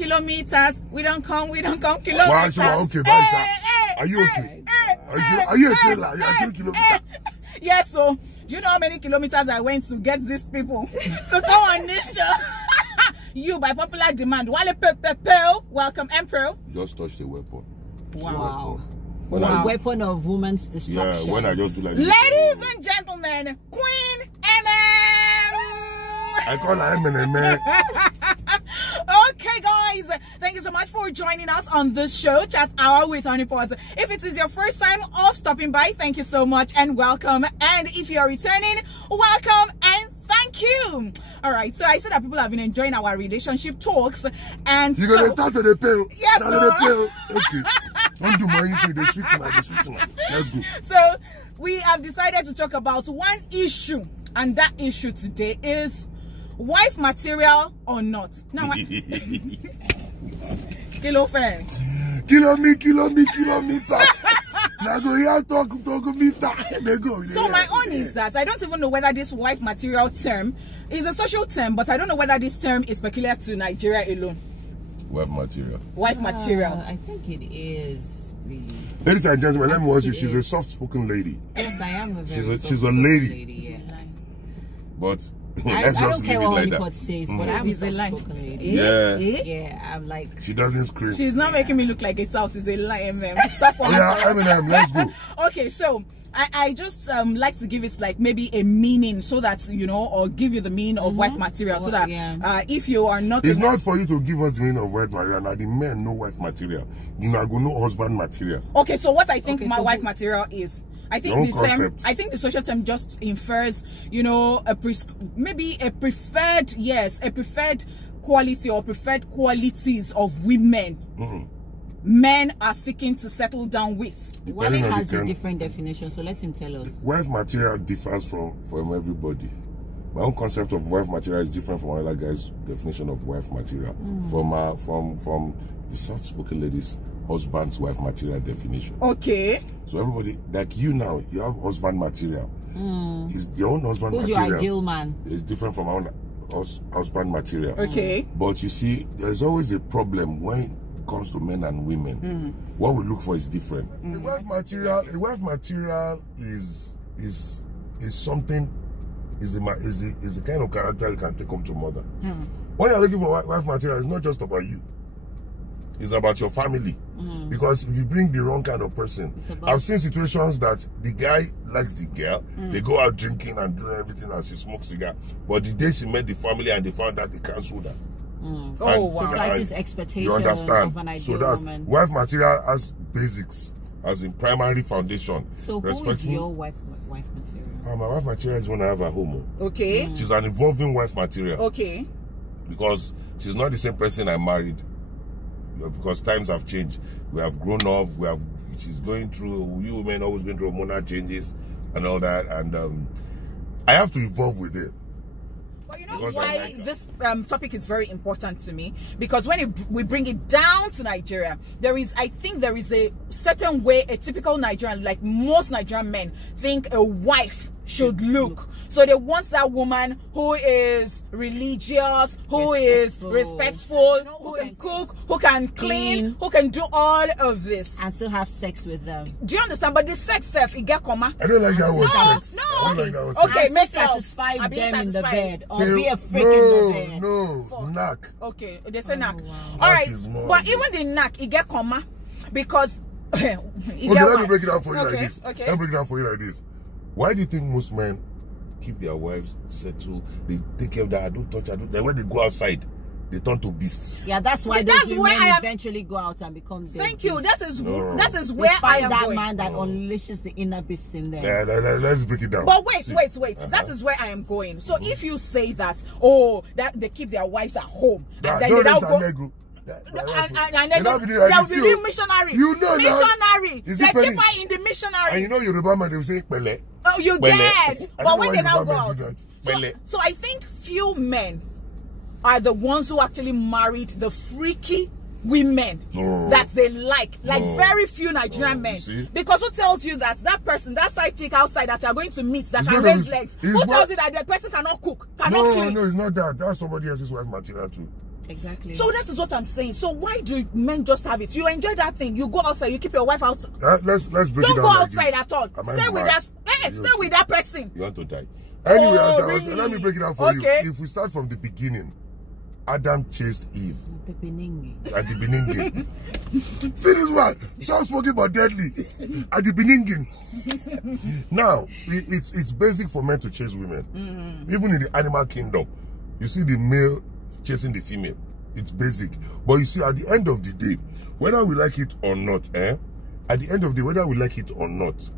kilometers. We don't come kilometers. Wow, okay, are you okay? Are you a trailer? Are you a kilometer? Yes, so do you know how many kilometers I went to get these people to come on this show? You, by popular demand, Walepowpowpow, welcome, Emperor. Just touched a weapon. Wow. A weapon of woman's destruction. Yeah, when I just do like this. Ladies and gentlemen, Queen Emem. I call her Emem, man. Okay, guys, thank you so much for joining us on this show, Chat Hour with Honeypot. If it is your first time of stopping by, thank you so much and welcome. And if you are returning, welcome and thank you. All right, so I said that people have been enjoying our relationship talks, and you're gonna start with the pill. Yes, Okay. Don't do my easy. The sweet tonight. Let's go. So we have decided to talk about one issue, and that issue today is material or not. Now, kilometer. Now go here, talk meter. They go. So my own is that I don't even know whether this wife material term is a social term, but I don't know whether this term is peculiar to Nigeria alone. Wife material. Wife material. I think it is really. Ladies and gentlemen, let me watch you. She's a soft-spoken lady. Yes, I am a very she's a lady. Yeah. But I don't care what Honeypot says, but I'm a soft-spoken lady. Yeah, I'm like. She doesn't scream. She's not making me look like a tout. It's a lie, Emem. Stop for Eminem, let's go. Okay, so I just like to give it like maybe a meaning so that, you know, or give you the meaning of wife material so that if you are not... It's not for you to give us the meaning of wife material. Now the men know wife material. You know, I go know husband material. Okay, so what I think my wife material is... I think the social term just infers, you know, maybe a preferred quality or preferred qualities of women. Men are seeking to settle down with. Wale has a different definition, so let him tell us. Wife material differs from everybody. My own concept of wife material is different from other guys' definition of wife material. From the soft-spoken ladies' husband's wife material definition. Okay. So everybody, like you now, you have husband material. Is your own husband material. Who's your ideal man? It's different from our own husband material. Okay. But you see, there's always a problem when it comes to men and women. What we look for is different. The wife material is something, is the kind of character you can take home to mother. When you're looking for wife material, it's not just about you. It's about your family. Because if you bring the wrong kind of person, I've seen situations that the guy likes the girl, they go out drinking and doing everything and she smokes cigar. But the day she met the family and they found out, they cancelled her. Oh, wow. Society's expectation. You understand? Of an ideal so that's woman. Wife material as basics, as in primary foundation. So who is your wife material? My wife material is when I have a home. Okay. She's an evolving wife material. Okay. Because she's not the same person I married. Because times have changed. We have grown up. She's going through, you women always going through hormonal changes and all that. And I have to evolve with it. Well, you know why this topic is very important to me? Because when we bring it down to Nigeria, I think there is a certain way a typical Nigerian, like most Nigerian men, think a wife should look. So they want that woman who is religious, who is respectful, who can cook, who can clean, who can do all of this. And still have sex with them. Do you understand? But the sex self, it get comma. I don't like that word sex. No. I don't like that word sex. Okay, make satisfy them in the bed. Or say, be a freak in the bed. No, knack. Okay, they say knack. Wow. All right, but even the knack, it get comma. Because... let me break it down for you like this. Okay. Let me break it down for you like this. Why do you think most men keep their wives settled? They take care of that. I don't touch. Then when they go outside, they turn to beasts. Yeah, that's why those women eventually go out and become dead. Thank you. That is where I am that man that unleashes the inner beast in them. Yeah, let's break it down. But wait. That is where I am going. So if you say that, that they keep their wives at home, and then they now go. And then they'll be missionary. You know missionary. They keep her in the missionary. And you know Yoruba man, they will say Pele. Oh, you get. But when they now go out. So I think few men are the ones who actually married the freaky women that they like very few Nigerian men. Because who tells you that that person, that side chick outside that you are going to meet that can raise legs, who tells you that the person cannot cook, cannot clean? No, it's not that. That's somebody else's wife material too. Exactly. So that is what I'm saying. So why do men just have it? You enjoy that thing. You go outside. You keep your wife outside. Let's break it down. Don't go outside at all. Stay with that. Stay with that person. You want to die. Anyway, let me break it down for you. If we start from the beginning, Adam chased Eve. At the beginning. See this one. Soft spoken but deadly. At the beginning. Now, it's basic for men to chase women. Even in the animal kingdom, you see the male chasing the female. It's basic. But you see, at the end of the day, whether we like it or not, at the end of the day, whether we like it or not,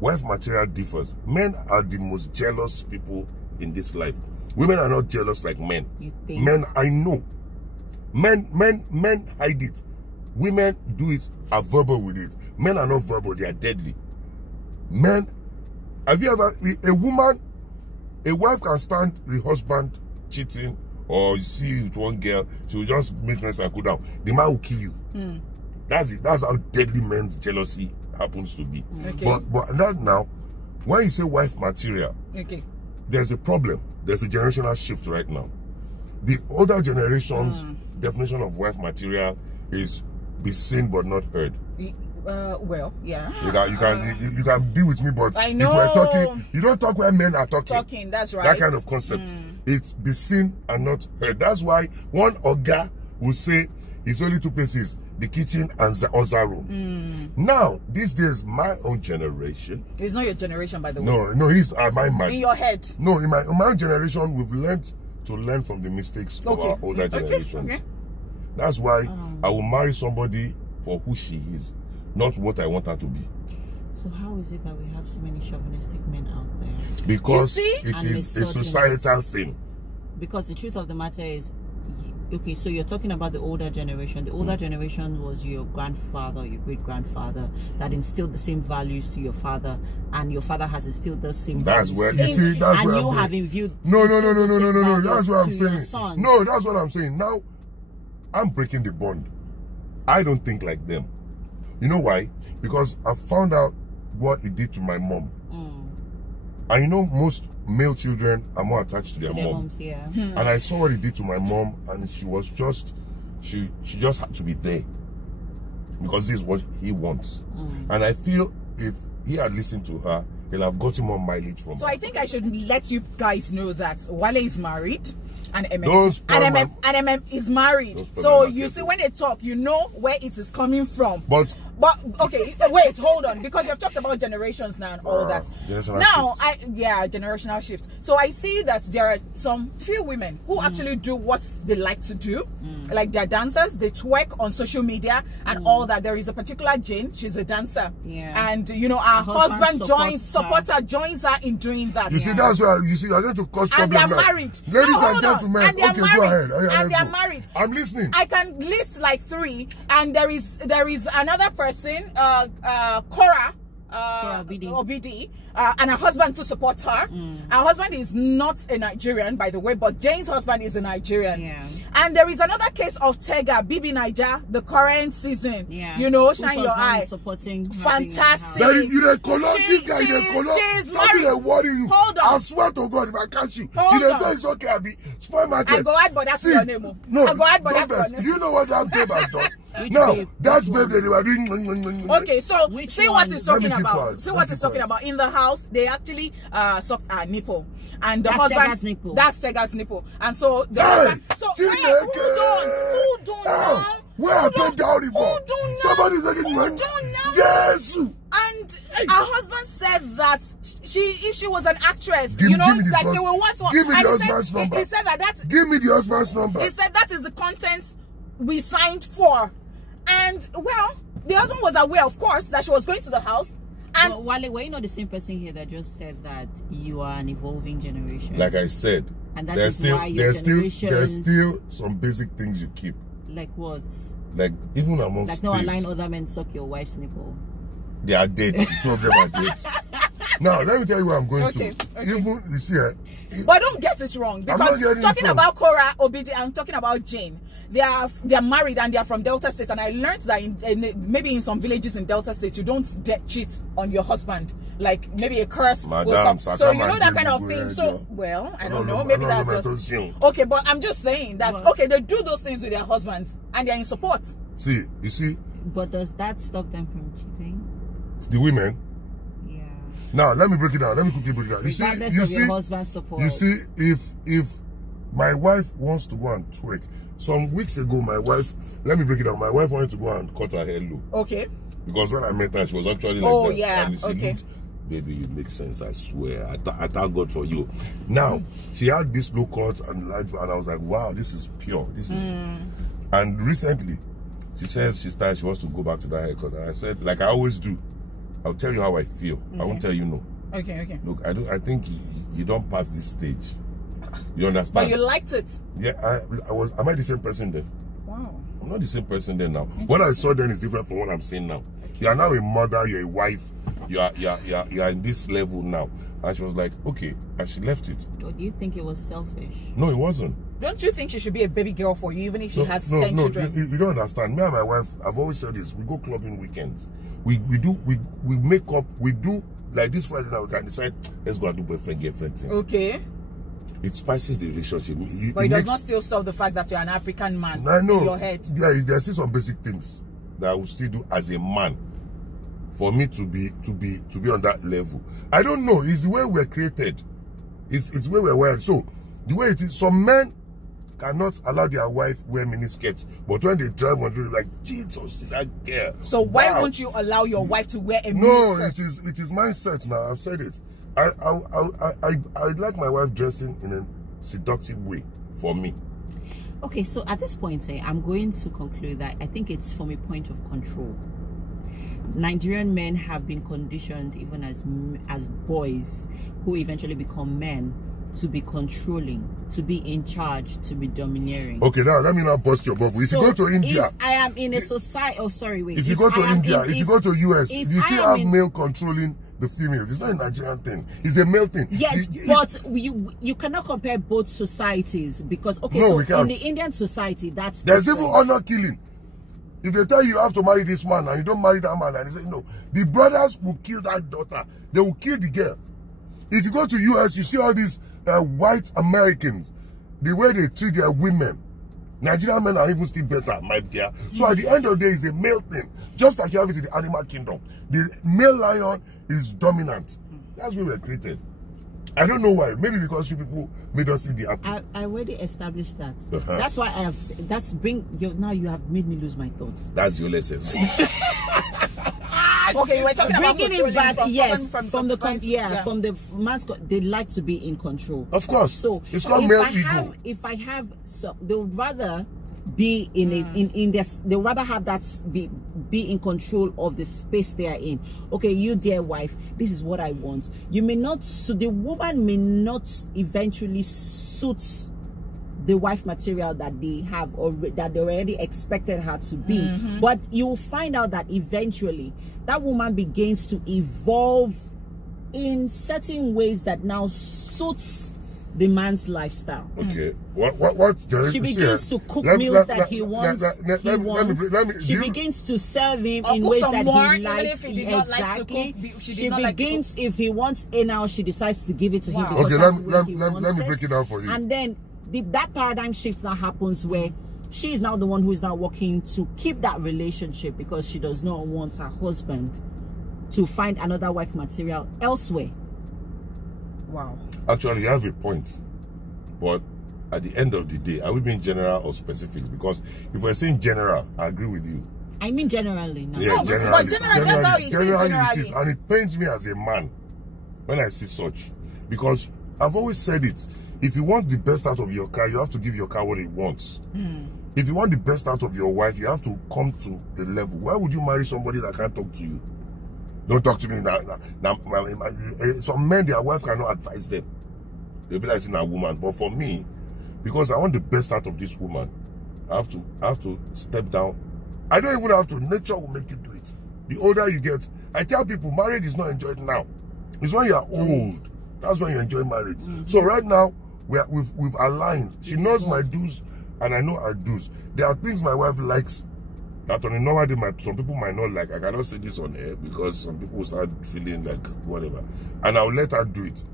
wife material differs. Men are the most jealous people in this life. Women are not jealous like men. You think? Men, I know. Men hide it. Women do it, are verbal with it. Men are not verbal, they are deadly. Men, have you ever, a wife can stand the husband cheating, or you see with one girl, she will just make nice and cool down. The man will kill you. That's it. That's how deadly men's jealousy happens to be. But that now, when you say wife material, there's a problem. There's a generational shift right now. The older generation's definition of wife material is be seen but not heard. Well, yeah. You can be with me, but I know. if we're talking, you don't talk where men are talking. That's right. That kind of concept. It's be seen and not heard. That's why one Oga will say it's only two places, the kitchen and the other room. Now, these days, my own generation. It's not your generation, by the way. No, he's my in your head. No, in my own generation, we've learned to learn from the mistakes of our older generations. That's why I will marry somebody for who she is, not what I want her to be. So how is it that we have so many chauvinistic men out there? Because it is a societal thing. Because the truth of the matter is, okay, so you're talking about the older generation. The older generation was your grandfather, your great-grandfather that instilled the same values to your father, and your father has instilled those same values. That's where you see. That's where you have imbued. No. That's what I'm saying. No, that's what I'm saying. Now, I'm breaking the bond. I don't think like them. You know why? Because I found out what it did to my mom. And you know, most male children are more attached to their moms. And I saw what it did to my mom, and she was just, she just had to be there. Because this is what he wants. And I feel if he had listened to her, he'll have gotten more mileage from her. So I think I should let you guys know that Wale is married. And Emem is married. So you see, when they talk, you know where it is coming from. But okay, wait, hold on, because you've talked about generations now and all that. Generational shift. So I see that there are some few women who actually do what they like to do, like they're dancers. They twerk on social media and all that. There is a particular Jane. She's a dancer, and you know, our husband joins her in doing that. You see, that's why you see, I going to cause problem. And they're married, ladies and gentlemen. And they're married. Go ahead. And they're married. I'm listening. I can list like 3, and there is another person, Cora Obidi, and her husband to support her. Her husband is not a Nigerian, by the way, but Jane's husband is a Nigerian. And there is another case of Tega, Bibi Naija, the current season. You know, shine your eye. Supporting fantastic. She's married. Hold on. I swear to God, if I catch you, it's okay, I'll be spoil market. I go ahead, but that's your name. No, I go ahead, but that's your name. You know what that babe has done? No, that's babe that they were doing. Okay, so see what he's talking about. See what he's talking about. In the house, they actually sucked her nipple, and the husband. That's Tega's nipple, and so the husband. So who don't know? Where I paid dowry for? Somebody's looking money. Yes. And her husband said that if she was an actress, give me the husband's number. He said give me the husband's number. He said that is the content we signed for. And well, the husband was aware, of course, that she was going to the house. And Wale, were you not the same person here that just said that you are an evolving generation? Like I said, and that there's still some basic things you keep. Like what? Like even amongst like not allowing other men suck your wife's nipple. They are dead. 2 of them are dead. Now, let me tell you what I'm going to. Okay. Even this year. But don't get it wrong, because talking about Cora, Obidi, and talking about Jane, they are married and they are from Delta State, and I learned that maybe in some villages in Delta State you don't cheat on your husband, like maybe a curse will come. So you know that kind of thing. So well, I don't know, maybe that's just okay. But I'm just saying that okay, they do those things with their husbands and they're in support. See, you see. But does that stop them from cheating? The women. Now let me break it down. Let me quickly break it down. You see, if my wife wants to go and twerk, some weeks ago, my wife, let me break it down. My wife wanted to go and cut her hair low. Okay. Because when I met her, she was actually like that. Oh yeah. And she looked, baby, it makes sense. I swear. I thank God for you. Now she had this low cut and I was like, wow, this is pure. This is. And recently, she says she wants to go back to that haircut, and I said, like I always do. I'll tell you how I feel. I won't tell you no. Okay. Look, I think you don't pass this stage. You understand? But you liked it. Yeah, I was. Am I the same person then? Wow. I'm not the same person then now. What I saw then is different from what I'm seeing now. You are now a mother. You're a wife. You are in this level now. And she was like, okay, and she left it. Do you think it was selfish? No, it wasn't. Don't you think she should be a baby girl for you, even if she has 10 children? You don't understand. Me and my wife, I've always said this. We go clubbing weekends. We make up, we do like this Friday now, we can decide, let's go and do boyfriend-girlfriend thing. Okay. It spices the relationship. But it does not still stop the fact that you're an African man. I know. In your head. Yeah, there's still some basic things that I will still do as a man for me to be on that level. I don't know. It's the way we're created. It's the way we're wired. So the way it is, some men cannot allow their wife wear mini skirts, but when they drive on the road, like, Jesus, that girl. So why won't you allow your wife to wear a mini skirt? No, it is mindset now. I've said it. I'd like my wife dressing in a seductive way for me. Okay, so at this point, I'm going to conclude that I think it's from a point of control. Nigerian men have been conditioned, even as boys who eventually become men, to be controlling, to be in charge, to be domineering. Okay, now let me not bust your bubble. If you go to India, if I am in a society. Oh, sorry, wait. If you go to India, if you go to US, you still have male controlling the female. It's not a Nigerian thing. It's a male thing. Yes, but you cannot compare both societies, because okay, so in the Indian society, there's even honor killing. If they tell you have to marry this man and you don't marry that man, and they say no, the brothers will kill that daughter. They will kill the girl. If you go to US, you see all these white Americans, the way they treat their women. Nigerian men are even still better, my dear. So at the end of the day, it's a male thing. Just like you have it in the animal kingdom. The male lion is dominant. That's where we're created. I don't know why. Maybe because you people made us see the apple. I already established that. That's why I have now you have made me lose my thoughts. That's your lessons. Okay, we're talking about bringing it back. Yes, from the man's. They like to be in control. Of course. So it's called male ego. If I have, so they would rather be in this. They would rather have that be in control of the space they are in. Okay, you dear wife, this is what I want. You may not. So the woman may not eventually suit the wife material that they have, or that they already expected her to be. But you will find out that eventually that woman begins to evolve in certain ways that now suits the man's lifestyle. Okay. What she begins to cook meals that he wants. She begins to serve him in ways that he likes. Exactly. She begins, if he wants anal, she decides to give it to him. Okay, let me break it down for you. And then that paradigm shift that happens, where she is now the one who is now working to keep that relationship, because she does not want her husband to find another wife material elsewhere. Wow. Actually, you have a point. But at the end of the day, are we being general or specific? Because if we're saying general, I agree with you. I mean generally now. Yeah, no, generally. That's how it is. And it pains me as a man when I see such. Because I've always said it. If you want the best out of your car, you have to give your car what it wants. If you want the best out of your wife, you have to come to the level. Why would you marry somebody that can't talk to you? Don't talk to me now. Some men, their wife cannot advise them. They'll be like, it's a woman. But for me, because I want the best out of this woman, I have to step down. I don't even have to. Nature will make you do it. The older you get, I tell people, marriage is not enjoyed now. It's when you're old. That's when you enjoy marriage. So right now, we've aligned. She knows my do's and I know her do's. There are things my wife likes that on a normal day some people might not like. I cannot say this on air because some people will start feeling like whatever. And I'll let her do it.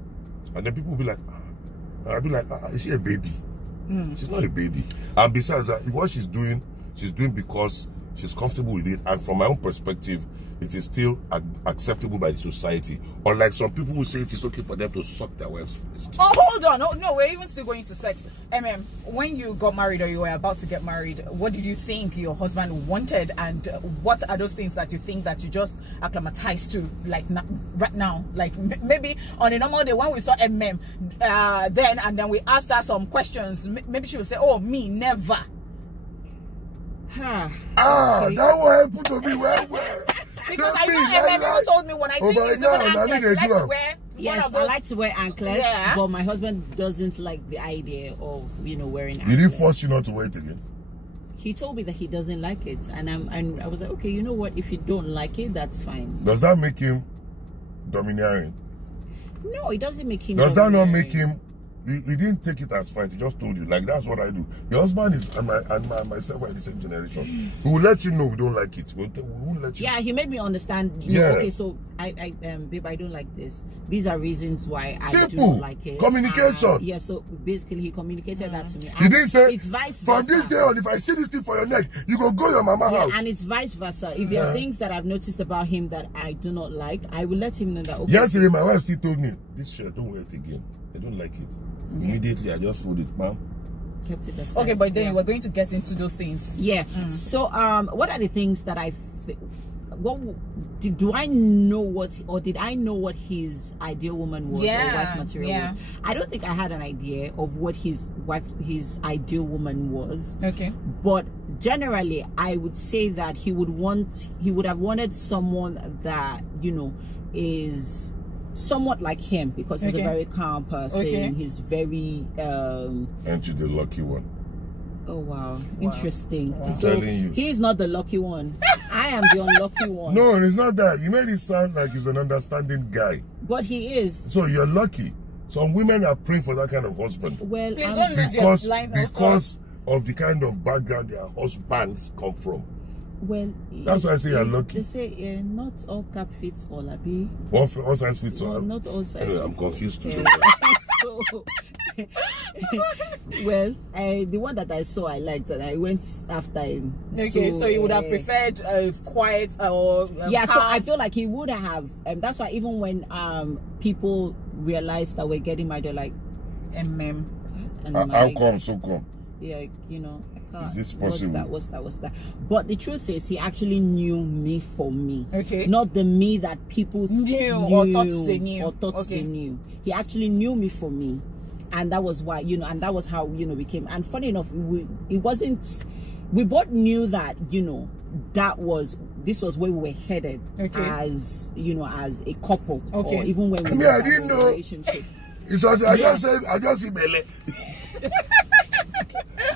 And then people will be like, I'll be like, is she a baby? She's not a baby. And besides that, what she's doing because she's comfortable with it. And from my own perspective, it is still acceptable by the society. Unlike some people who say it is okay for them to suck their wives. Oh, hold on. Oh, no, we're even still going to sex. When you got married or you were about to get married, what did you think your husband wanted? And what are those things that you think that you just acclimatized to, like right now? Like maybe on a normal day when we saw Emem, then we asked her some questions, maybe she would say, oh, me, never. That one put to me well. Because I know Emem told me when I think it's I like to wear anklets, but my husband doesn't like the idea of wearing anklets. Did he force you not to wear it again? He told me that he doesn't like it, and I was like, okay, you know what? If you don't like it, that's fine. Does that make him domineering? No, it doesn't make him. Does that not make him? He didn't take it as fight. He just told you, like, that's what I do. Your husband is and myself are the same generation. We will let you know we don't like it. We won't let you. Yeah, he made me understand. Okay, so babe, I don't like this. These are reasons why I don't like it. Communication. Yeah, so basically he communicated that to me. He didn't say it's vice versa. From this day on, if I see this thing for your neck, you go your mama house. And it's vice versa. If there are things that I've noticed about him that I do not like, I will let him know that. Okay. Yesterday, my wife still told me, this shirt, don't wear it again. I don't like it. Immediately, I just fold it, ma'am. Kept it aside. Okay, but then we're going to get into those things. Yeah. So, what are the things that do I know what, or did I know what his ideal woman was, or wife material was? I don't think I had an idea of what his ideal woman was. Okay. But generally, I would say that he would have wanted someone that is somewhat like him, because he's a very calm person. He's very aren't you the lucky one? Oh wow, interesting. I'm So telling you, he's not the lucky one. I am the unlucky one. No, it's not that. You made it sound like he's an understanding guy, but he is. So you're lucky. Some women are praying for that kind of husband. Well, because of the kind of background their husbands come from. Well, that's why I say you're lucky. They say not all cap fits all, Abi. One size fits all. Not all size. Anyway, I'm confused too. So, well, the one that I saw I liked, and I went after him. Okay, so you would have preferred quiet or calm. So I feel like he would have. That's why even when people realized that we're getting married, they're like, Emem. How come? So come. Yeah, is this possible? What's that? But the truth is, he actually knew me for me. Okay. Not the me that people knew or thought they knew. They knew. He actually knew me for me, and that was why and that was how we came. And funny enough, it wasn't. We both knew that this was where we were headed as as a couple. Okay. Or even when we I didn't know. Relationship. It's I just see Bele.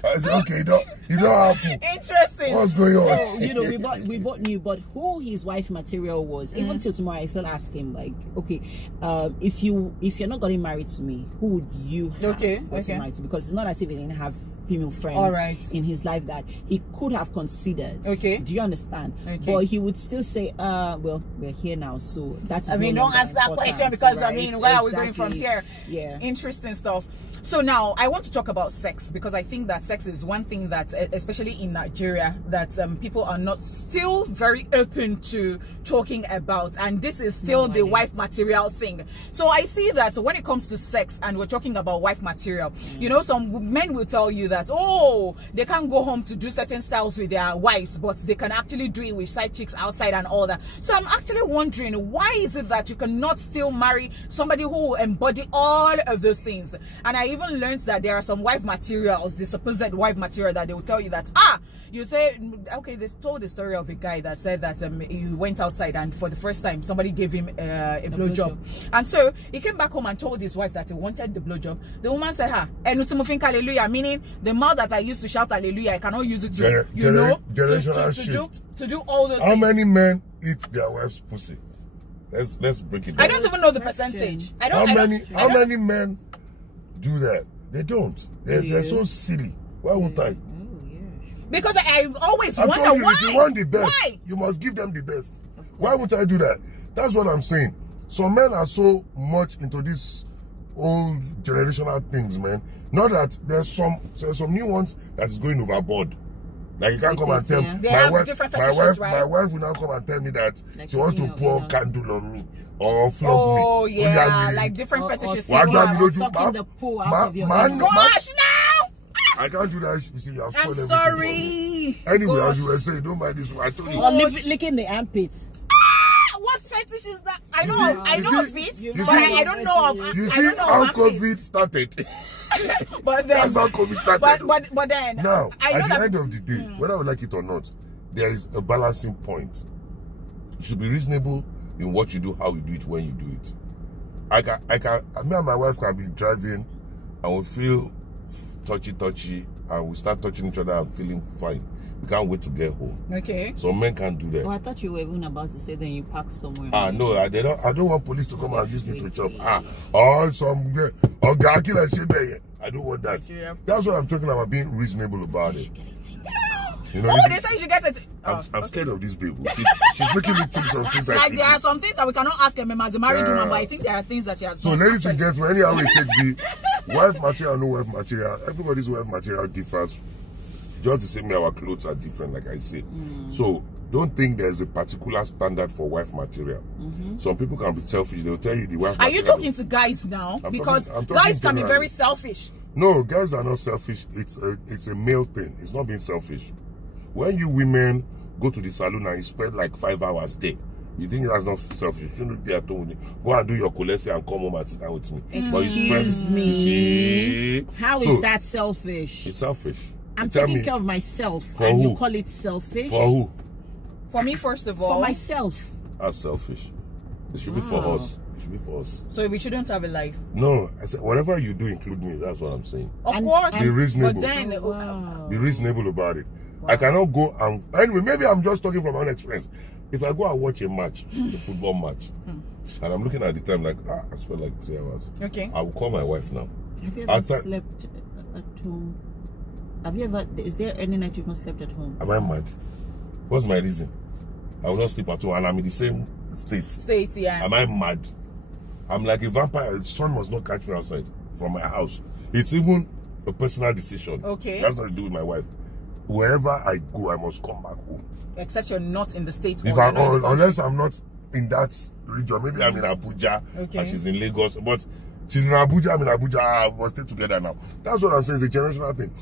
I said, okay, you don't have to. Interesting. What's going on? So, we both knew, but who his wife material was. Even till tomorrow, I still ask him, like, okay, if you're not getting married to me, who would you have gotten married to? Because it's not as if he didn't have female friends in his life that he could have considered. Okay. Do you understand? Okay. But he would still say, well, we're here now, so that's. Don't ask that question because where are we going from here? Yeah. Interesting stuff. So now I want to talk about sex, because I think that sex is one thing that, especially in Nigeria, that people are not still very open to talking about, and this is still the wife material thing. So I see that when it comes to sex and we're talking about wife material, some men will tell you that, oh, they can't go home to do certain styles with their wives, but they can actually do it with side chicks outside and all that. So I'm actually wondering, why is it that you cannot still marry somebody who will embody all of those things? And I even learned that there are some wife materials, the supposed wife material, that they will tell you that you say, okay, they told the story of a guy that said that he went outside and for the first time somebody gave him a blowjob, and so he came back home and told his wife that he wanted the blowjob. The woman said, hallelujah, meaning the mouth that I used to shout hallelujah, I cannot use it to generational shift. To do all those How many men eat their wife's pussy? let's break it down. I don't even know the percentage. How many men do that? They don't. They're so silly. Why won't I? Because I always I wonder told you, why. if you want the best, why? you must give them the best. Why would I do that? That's what I'm saying. Some men are so much into these old generational things, man. Not that there's some new ones that is going overboard. Like you can't come and tell me. My wife will now come and tell me that like she wants to pour candle on me or flog me. Oh yeah, like different fetishes. Sucking the poo out of your gosh, now! I can't do that. You see, you have I'm sorry. Anyway, as you were saying, don't mind this one. I told you. Or licking the armpit. What fetish is that? I know of it, but I don't know of. You see how COVID started. But then that's how COVID started. But then now, at the end of the day, whether we like it or not, there is a balancing point. You should be reasonable in what you do, how you do it, when you do it. Me and my wife can be driving and we feel touchy, and we start touching each other and feeling fine. We can't wait to get home. Okay. So men can't do that. Oh, I thought you were even about to say then you park somewhere. No, I don't want police to come and use me to chop. Or some or Gaki like shit. I don't want that. That's what I'm talking about, being reasonable about it. You know, they say you should get it. I'm scared of these people. She's making me think some things. Like there are some things that we cannot ask Emem as a married woman, but I think there are things that she has. So, ladies and gentlemen, anyhow we take the wife material, no wife material. Everybody's wife material differs. Just the same way our clothes are different, like I said. So don't think there's a particular standard for wife material. Some people can be selfish. They'll tell you the wife material. Are you talking to guys now? Because guys can be very selfish. No, guys are not selfish. It's a male thing. It's not being selfish. When you women go to the salon and you spend like 5 hours there, you think that's not selfish. You shouldn't be at home. Go and do your collection and come home and sit down with me. Excuse me. How is that selfish? It's selfish. I'm taking care of myself. For and who? You call it selfish? For who? For me, first of all. For myself. That's selfish. It should be for us. It should be for us. So we shouldn't have a life? No. I said, whatever you do, include me. That's what I'm saying. Of course. Be reasonable. But then, be reasonable about it. I cannot go and... Anyway, maybe I'm just talking from my own experience. If I go and watch a match, a football match, and I'm looking at the time like, I spent like 3 hours. Okay. I will call my wife now. Have you ever slept at home? Have you ever... Is there any night you've not slept at home? Am I mad? What's my reason? I will not sleep at home and I'm in the same state. Yeah. Am I mad? I'm like a vampire. The sun must not catch me outside from my house. It's even a personal decision. Okay. That's nothing to do with my wife. Wherever I go, I must come back home. Except you're not in the States. Unless I'm not in that region. Maybe I'm in Abuja and she's in Lagos. But she's in Abuja, I'm in Abuja. We'll stay together now. That's what I'm saying. It's a generational thing.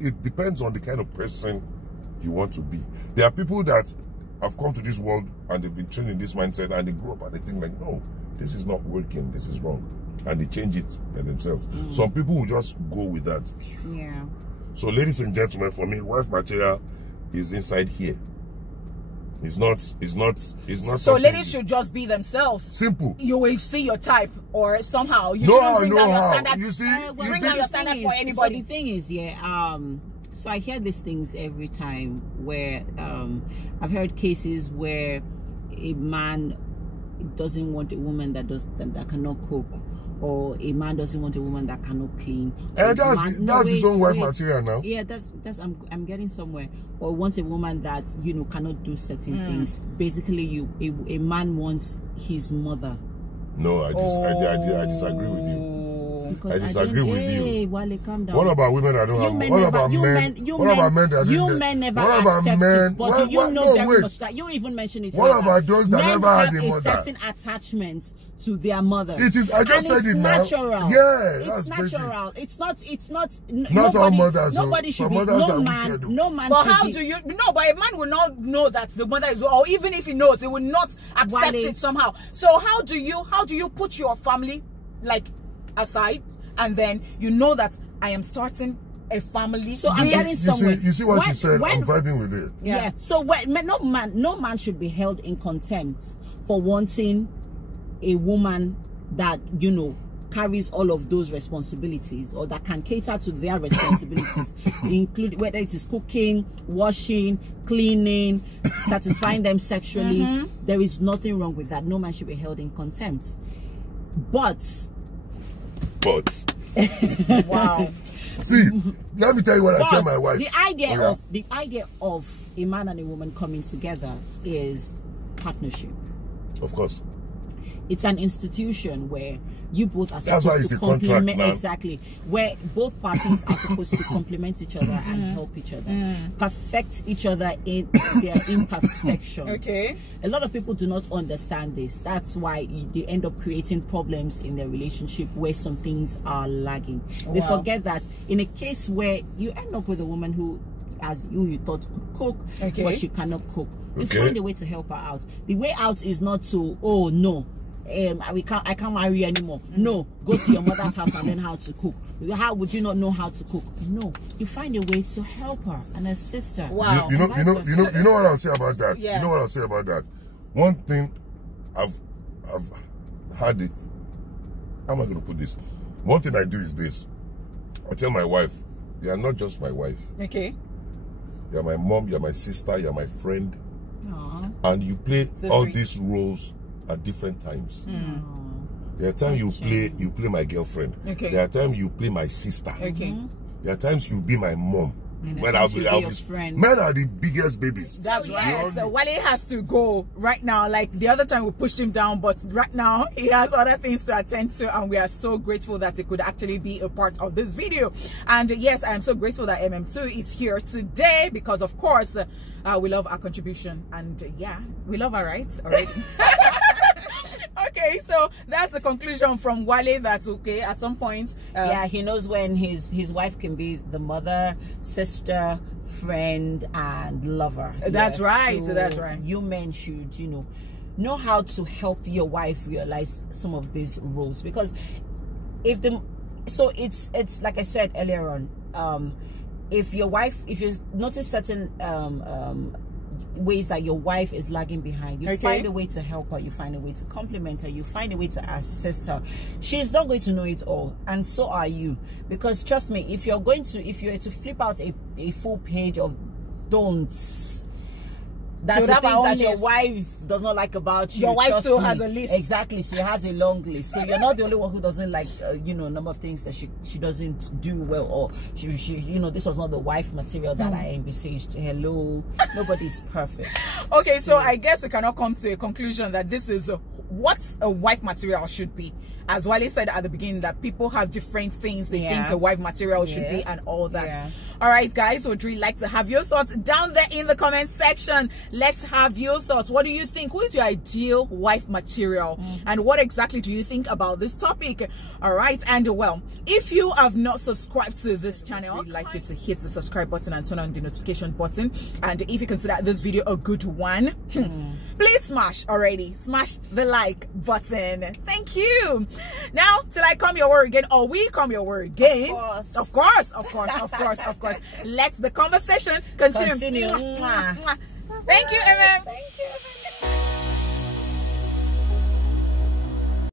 It depends on the kind of person you want to be. There are people that have come to this world and they've been trained in this mindset and they grow up and they think like, no, this is not working, this is wrong. And they change it by themselves. Some people will just go with that. Yeah. So ladies and gentlemen, for me, wife material is inside here. It's not so ladies should just be themselves. Simple. You will see your type or somehow you shouldn't bring down your standard. Bring down your standard for anybody. So the thing is, so I hear these things every time where I've heard cases where a man doesn't want a woman that cannot cook, or a man doesn't want a woman that cannot clean. That's his own wife material now. Yeah, that's I'm getting somewhere. Or wants a woman that cannot do certain things. Basically, a man wants his mother. No, I disagree with you. I disagree with you. Wale, calm down. What about women that don't have money? What about men? What about men that you men never accept it, but you know very much that you even mentioned it. What about those that never had a mother? Certain attachments to their mother. It is. I just said it now. Natural. Yeah, it's natural. It's not. Not all mothers. Nobody should be. No man. But how do you? No, but a man will not know that the mother is, or even if he knows, he will not accept it somehow. So how do you put your family like aside, and then you know that I am starting a family? So I'm getting somewhere. You see what she said? I'm vibing with it. Yeah. So no man should be held in contempt for wanting a woman that carries all of those responsibilities, or that can cater to their responsibilities, include whether it is cooking, washing, cleaning, satisfying them sexually, there is nothing wrong with that. No man should be held in contempt. But wow. See, let me tell you what I tell my wife. The idea of a man and a woman coming together is partnership. Of course. It's an institution where you both are That's why supposed it's to a contract complement, now. exactly, where both parties are supposed to complement each other and help each other, perfect each other in their imperfections. Okay. A lot of people do not understand this. That's why they end up creating problems in their relationship where some things are lagging. They forget that in a case where you end up with a woman who, as you thought could cook, but she cannot cook, you find a way to help her out. The way out is not to, oh no, I can't marry you anymore. No, go to your mother's house and learn how to cook. How would you not know how to cook? No, you find a way to help her and assist her. Wow. You know what I'll say about that. Yeah. You know what I'll say about that. One thing I've had it. How am I going to put this? One thing I do is this. I tell my wife, you are not just my wife. Okay. You're my mom. You're my sister. You're my friend. Aww. And you play So all sweet. these roles at different times. There are times you play my girlfriend. Okay. There are times you play my sister. Okay. There are times you be my mom. When I'll be friend. Men are the biggest babies. That's right. So Wale has to go right now. Like the other time we pushed him down, but right now he has other things to attend to, and we are so grateful that he could actually be a part of this video. And yes, I am so grateful that MM2 is here today because, of course, we love our contribution, and yeah, we love her, right? Already. Okay, so that's the conclusion from Wale. That's okay. At some point, yeah, he knows when his wife can be the mother, sister, friend, and lover. That's right. So that's right. You men should, know how to help your wife realize some of these roles, because it's like I said earlier on. If you notice certain ways that your wife is lagging behind, you find a way to help her, you find a way to compliment her, you find a way to assist her. She's not going to know it all, and so are you, because trust me, if you're to flip out a full page of don'ts, that's the things that your wife does not like about you. Your wife too has a list. Exactly, she has a long list. So you're not the only one who doesn't like, a number of things that she doesn't do well, or she this was not the wife material that I envisaged. Hello, nobody's perfect. Okay, so I guess we cannot come to a conclusion that this is what a wife material should be. As Wale said at the beginning, that people have different things they think a wife material should be and all that. All right, guys, would really like to have your thoughts down there in the comment section. Let's have your thoughts. What do you think? Who is your ideal wife material? And what exactly do you think about this topic? All right, and well, if you have not subscribed to this channel, I'd like you to hit the subscribe button and turn on the notification button. And if you consider this video a good one, please smash the like button. Thank you. Now, till I come your way again, or we come your way again, of course, let the conversation continue. Thank you. Thank you, Emem. Thank you.